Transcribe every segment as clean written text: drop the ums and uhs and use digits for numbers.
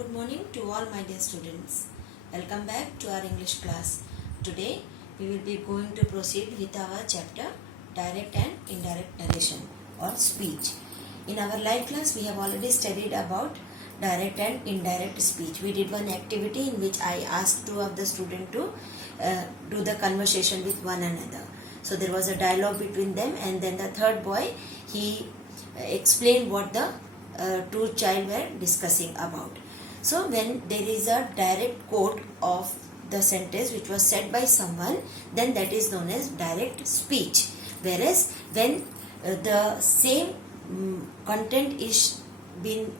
good morning to all my dear students. Welcome back to our English class. Today we will be going to proceed with our chapter Direct and Indirect Narration or Speech. In our live class we have already studied about direct and indirect speech. We did one activity in which I asked two of the students to do the conversation with one another. So there was a dialogue between them, and then the third boy, he explained what the two child were discussing about. So when there is a direct quote of the sentence which was said by someone, then that is known as direct speech. Whereas when the same content is being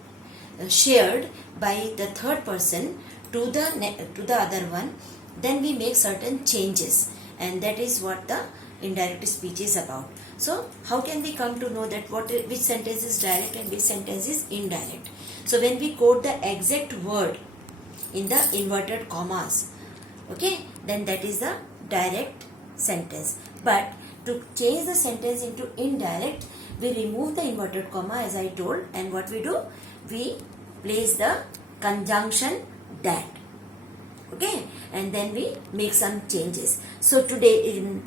shared by the third person to the other one, then we make certain changes, and that is what the indirect speech is about. So how can we come to know that which sentence is direct and which sentence is indirect? So when we quote the exact word in the inverted commas, okay, then that is the direct sentence. But to change the sentence into indirect, we remove the inverted comma as I told, and what we do, we place the conjunction that, okay, and then we make some changes. So today in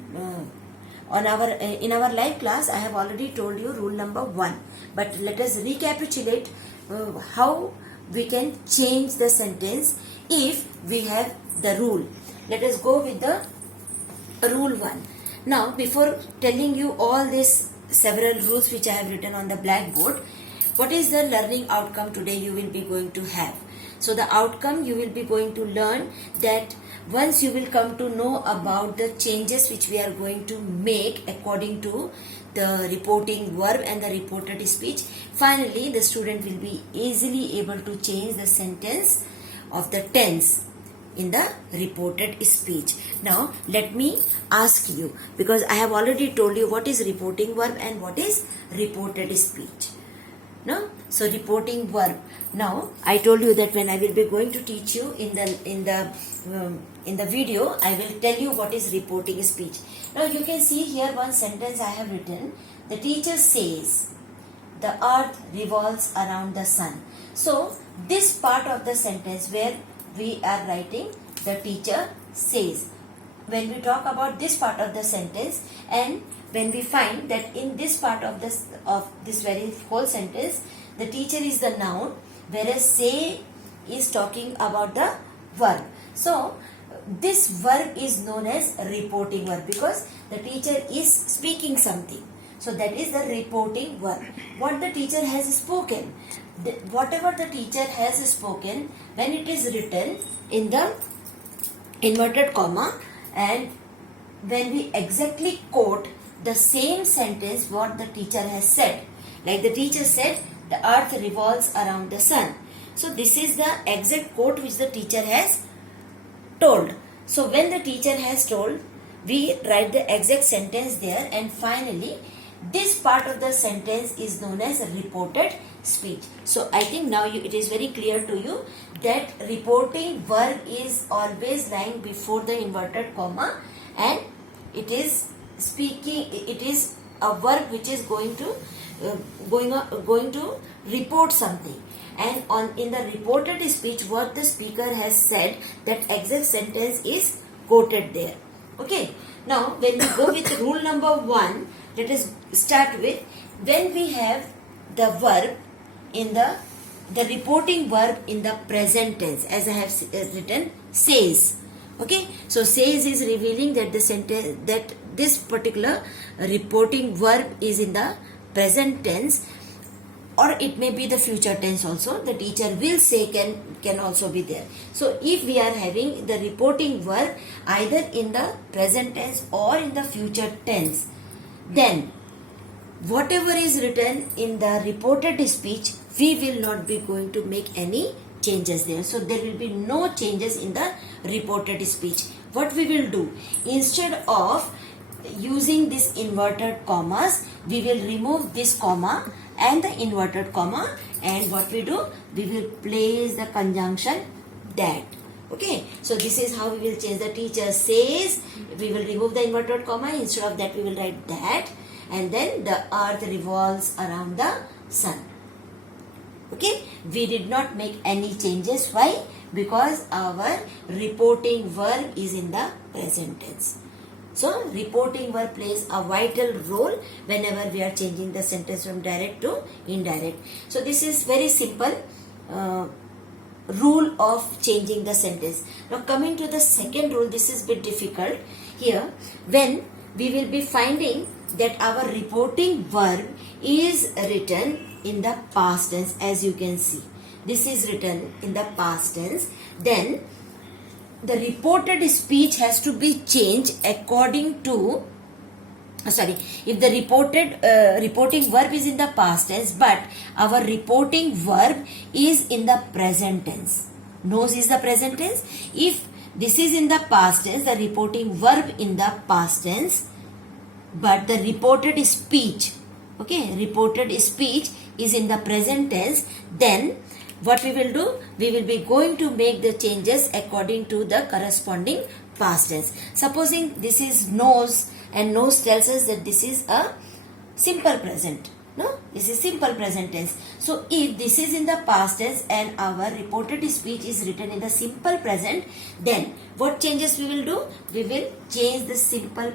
our live class I have already told you rule number 1, but let us recapitulate how we can change the sentence if we have the rule. Let us go with the rule 1. Now before telling you all these several rules which I have written on the blackboard, what is the learning outcome today you will be going to have? So the outcome, you will be going to learn that once you will come to know about the changes which we are going to make according to the reporting verb and the reported speech, finally the student will be easily able to change the sentence of the tense in the reported speech. Now let me ask you, because I have already told you what is reporting verb and what is reported speech. No? So reporting verb. Now I told you that when I will be going to teach you in the video, I will tell you what is reporting speech. Now you can see here one sentence I have written. The teacher says the earth revolves around the sun. So this part of the sentence where we are writing the teacher says, when we talk about this part of the sentence, and when we find that in this part of this very whole sentence, the teacher is the noun, whereas say is talking about the verb. So this verb is known as reporting verb because the teacher is speaking something. So that is the reporting verb. What the teacher has spoken, whatever the teacher has spoken, when it is written in the inverted comma, and when we exactly quote the same sentence what the teacher has said, like the teacher said the earth revolves around the sun. So this is the exact quote which the teacher has told. So when the teacher has told, we write the exact sentence there, and finally this part of the sentence is known as reported speech. So I think now it is very clear to you that reporting verb is always lying before the inverted comma, and it is speaking, it is a verb which is going to report something, and in the reported speech what the speaker has said, that exact sentence is quoted there. Okay, now when we go with rule number 1, let us start with, when we have the verb in the reporting verb in the present tense, as I have written says. Okay, so says is revealing that the sentence, that this particular reporting verb is in the present tense, or it may be the future tense also. The teacher will say can also be there. So if we are having the reporting verb either in the present tense or in the future tense, then whatever is written in the reported speech, we will not be going to make any changes there. So there will be no changes in the reported speech. What we will do, instead of using this inverted commas, we will remove this comma and the inverted comma, and what we do, we will place the conjunction that. Okay, so this is how we will change. The teacher says, we will remove the inverted comma, instead of that we will write that, and then the earth revolves around the sun. Okay, we did not make any changes. Why? Because our reporting verb is in the present tense. So, reporting verb plays a vital role whenever we are changing the sentence from direct to indirect. So, this is very simple rule of changing the sentence. Now, coming to the second rule, this is a bit difficult. Here, when we will be finding that our reporting verb is written in the past tense, as you can see. This is written in the past tense. Then, the reported speech has to be changed according to if the reporting verb is in the past tense, but our reporting verb is in the present tense. Knows is the present tense. If this is in the past tense, the reporting verb in the past tense, but the reported speech, reported speech is in the present tense, then what we will do? We will be going to make the changes according to the corresponding past tense. Supposing this is knows, and knows tells us that this is a simple present. No, this is simple present tense. So, if this is in the past tense and our reported speech is written in the simple present, then what changes we will do? We will change the simple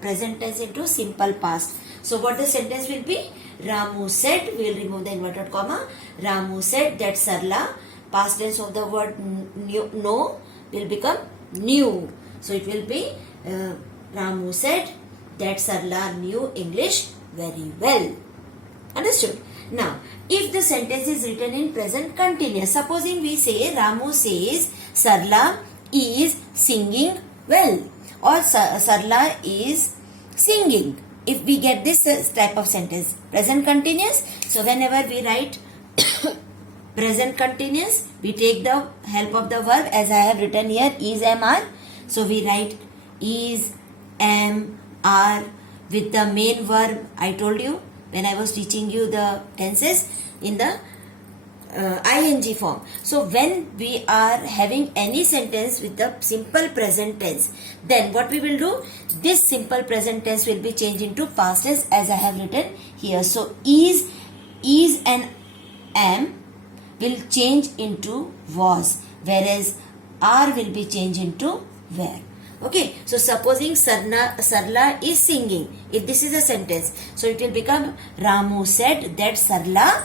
present tense into simple past. So, what the sentence will be? Ramu said, we will remove the inverted comma. Ramu said that Sarla, past tense of the word know will become knew. So, it will be Ramu said that Sarla knew English very well. Understood? Now, if the sentence is written in present continuous, supposing we say Ramu says Sarla is singing well, or Sarla is singing. If we get this type of sentence, present continuous, so whenever we write present continuous, we take the help of the verb as I have written here, is, am, are. So we write is, am, are with the main verb. I told you when I was teaching you the tenses in the ing form. So when we are having any sentence with the simple present tense, then what we will do? This simple present tense will be changed into past tense as I have written here. So is and am will change into was, whereas are will be changed into were. Okay, so supposing Sarla is singing, if this is a sentence, so it will become Ramu said that Sarla,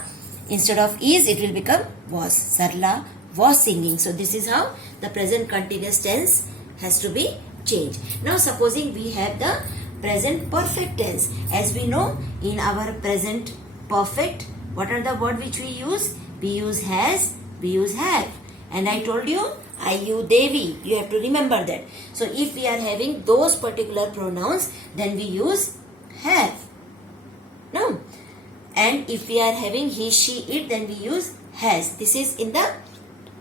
instead of is, it will become was. Sarla was singing. So this is how the present continuous tense has to be changed. Now supposing we have the present perfect tense. As we know, in our present perfect, what are the words which we use? We use has, we use have. And I told you, I, you, they, we. You have to remember that. So if we are having those particular pronouns, then we use have. No. And if we are having he, she, it, then we use has. This is in the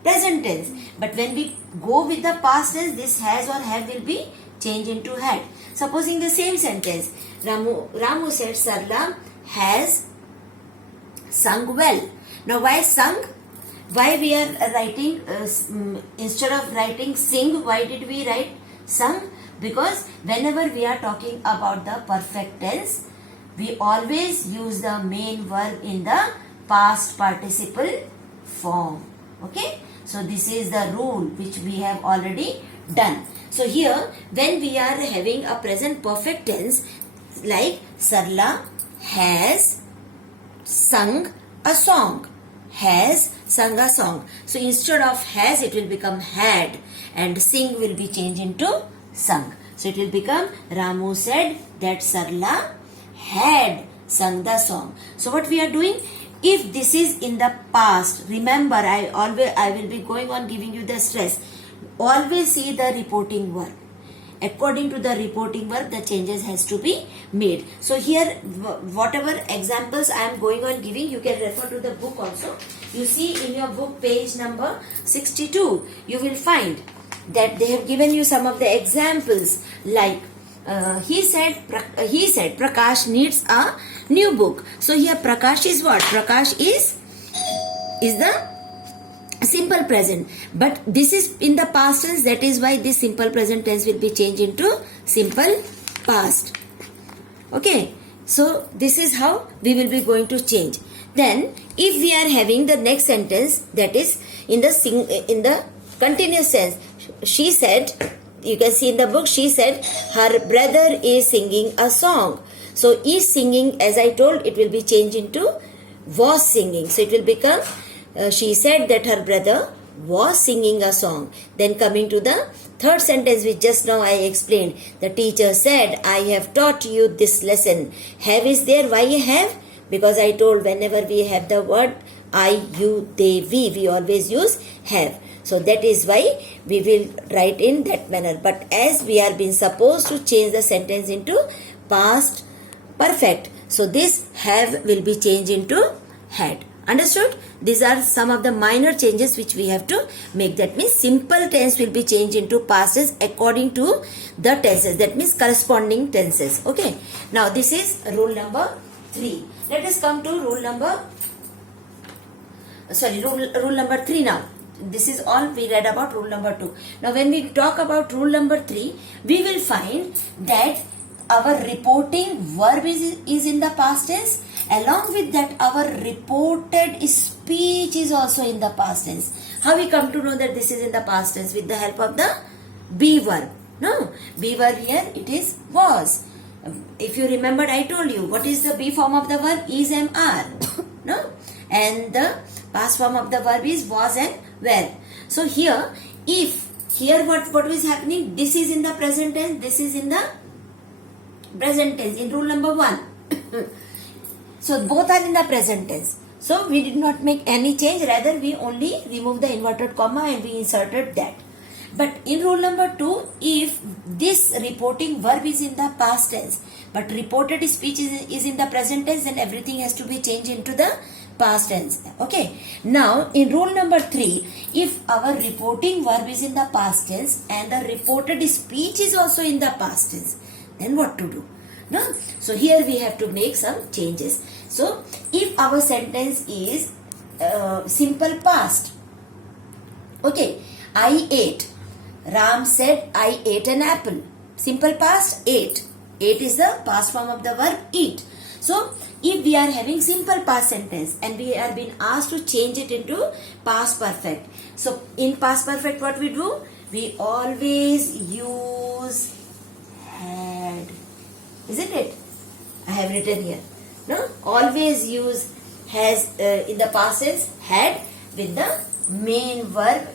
present tense. But when we go with the past tense, this has or have will be changed into had. Supposing the same sentence, Ramu said Sarla has sung well. Now why sung? Why we are writing, instead of writing sing, why did we write sung? Because whenever we are talking about the perfect tense, we always use the main verb in the past participle form. Okay? So this is the rule which we have already done. So here, when we are having a present perfect tense, like Sarla has sung a song. Has sung a song. So instead of has, it will become had, and sing will be changed into sung. So it will become Ramu said that Sarla had sung the song. So what we are doing? If this is in the past, remember I will be going on giving you the stress. Always see the reporting verb. According to the reporting verb, the changes has to be made. So here, whatever examples I am going on giving, you can refer to the book also. You see in your book page number 62, you will find that they have given you some of the examples, like he said Prakash needs a new book. So here Prakash is what? Prakash is the simple present, but this is in the past tense. That is why this simple present tense will be changed into simple past. Okay, so this is how we will be going to change. Then if we are having the next sentence, that is in the continuous tense, she said, you can see in the book, she said her brother is singing a song. So is singing, as I told, it will be changed into was singing. So it will become she said that her brother was singing a song. Then coming to the third sentence, which just now I explained, the teacher said, I have taught you this lesson. Have is there. Why have? Because I told whenever we have the word I, you, they, we always use have. So that is why we will write in that manner. But as we are being supposed to change the sentence into past perfect, so this have will be changed into had. Understood? These are some of the minor changes which we have to make. That means simple tense will be changed into past tense according to the tenses. That means corresponding tenses. Okay. Now this is rule number 3. Let us come to rule number 3 now. This is all we read about rule number 2. Now when we talk about rule number 3, we will find that our reporting verb is in the past tense. Along with that, our reported speech is also in the past tense. How we come to know that this is in the past tense? With the help of the be verb. No, be verb here it is was. If you remembered, I told you what is the be form of the verb is am are. No, and the past form of the verb is was and were. So here, if here what is happening? This is in the present tense. This is in the present tense in rule number 1. So both are in the present tense. So we did not make any change, rather we only removed the inverted comma and we inserted that. But in rule number 2, if this reporting verb is in the past tense but reported speech is in the present tense, then everything has to be changed into the past tense. Okay. Now in rule number 3, if our reporting verb is in the past tense and the reported speech is also in the past tense, then what to do? No? So here we have to make some changes. So if our sentence is simple past, okay, I ate. Ram said I ate an apple. Simple past, ate. Ate is the past form of the verb eat. So if we are having simple past sentence and we are being asked to change it into past perfect. So in past perfect what we do? We always use had. Isn't it? I have written here. No? Always use has in the past tense had with the main verb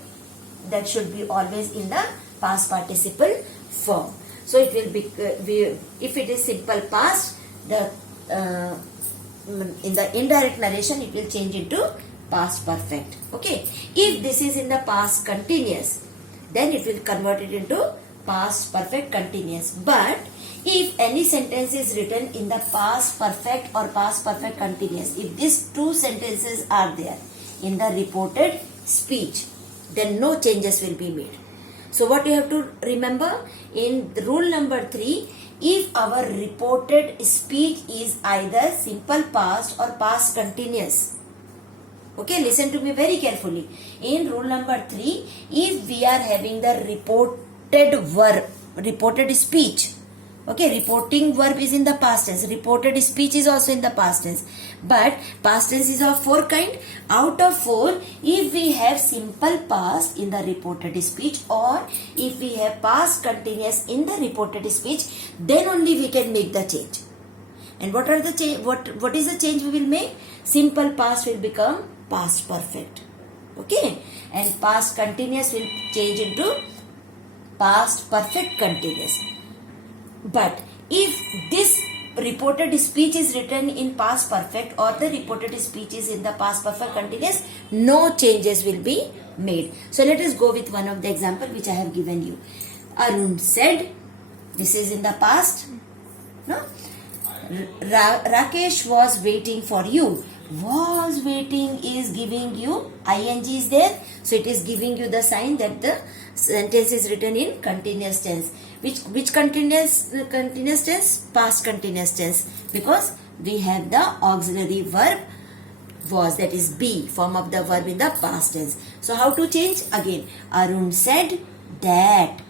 that should be always in the past participle form. So it will be if it is simple past, the in the indirect narration it will change into past perfect. Okay. If this is in the past continuous, then it will convert it into past perfect continuous. But if any sentence is written in the past perfect or past perfect continuous, if these two sentences are there in the reported speech, then no changes will be made. So what you have to remember in rule number 3, if our reported speech is either simple past or past continuous. Okay, listen to me very carefully. In rule number 3, if we are having the reported verb, reported speech, okay, reporting verb is in the past tense, reported speech is also in the past tense, but past tense is of 4 kind. Out of 4, if we have simple past in the reported speech or if we have past continuous in the reported speech, then only we can make the change. And what are the change? What is the change we will make? Simple past will become past perfect. Okay, and past continuous will change into past perfect continuous. But if this reported speech is written in past perfect or the reported speech is in the past perfect continuous, no changes will be made. So let us go with one of the example which I have given you. Arun said, this is in the past. No? Rakesh was waiting for you. Was waiting is giving you ing is there, so it is giving you the sign that the sentence is written in continuous tense. Which continuous tense? Past continuous tense, because we have the auxiliary verb was, that is be, form of the verb in the past tense. So how to change? Again, Arun said that.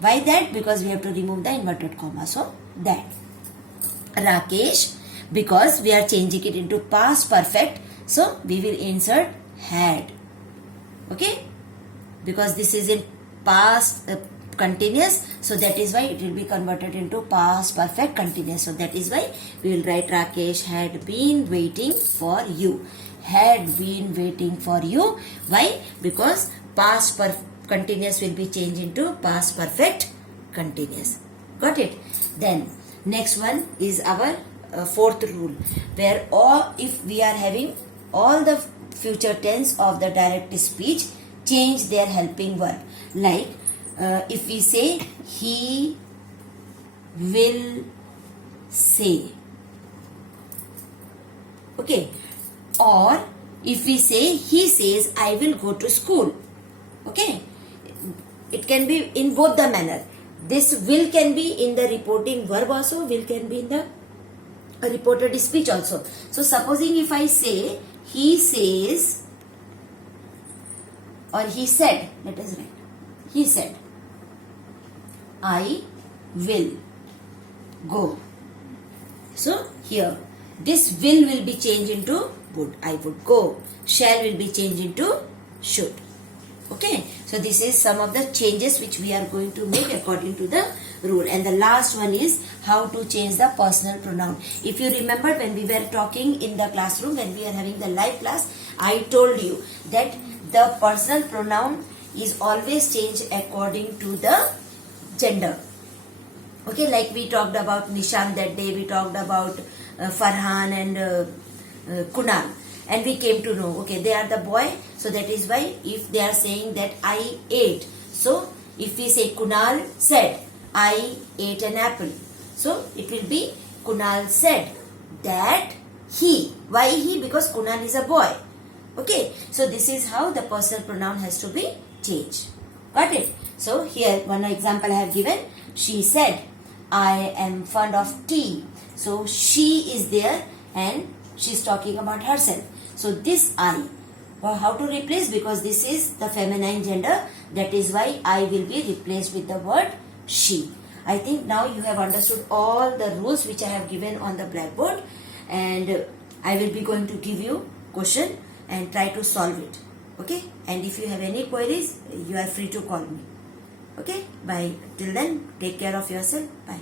Why that? Because we have to remove the inverted comma. So that. Rakesh, because we are changing it into past perfect, So we will insert had. Okay, because this is in past continuous, so that is why it will be converted into past perfect continuous. So that is why we will write Rakesh had been waiting for you. Had been waiting for you. Why? Because past continuous will be changed into past perfect continuous. Got it? Then next one is our fourth rule, where if we are having all the future tense of the direct speech, change their helping verb. Like if we say he will say, okay, or if we say he says I will go to school, okay, it can be in both the manner. This will can be in the reporting verb also, will can be in the reported speech also. So supposing if I say he says or he said, let us write, he said I will go. So here this will be changed into would. I would go. Shall will be changed into should. Okay, so this is some of the changes which we are going to make according to the rule. And the last one is how to change the personal pronoun. If you remember, when we were talking in the classroom, when we are having the live class, I told you that the personal pronoun is always changed according to the gender. Okay, like we talked about Nishan that day, we talked about Farhan and Kunal, and we came to know, okay, they are the boy, so that is why if they are saying that I ate, so if we say Kunal said I ate an apple, so it will be Kunal said that he. Why he? Because Kunal is a boy. Okay, so this is how the personal pronoun has to be changed. Got it? So here one example I have given. She said I am fond of tea. So she is there and she is talking about herself. So this I, well, how to replace? Because this is the feminine gender, that is why I will be replaced with the word she. I think now you have understood all the rules which I have given on the blackboard, and I will be going to give you question and try to solve it. Okay, and if you have any queries, you are free to call me. Okay, bye. Till then, take care of yourself. Bye.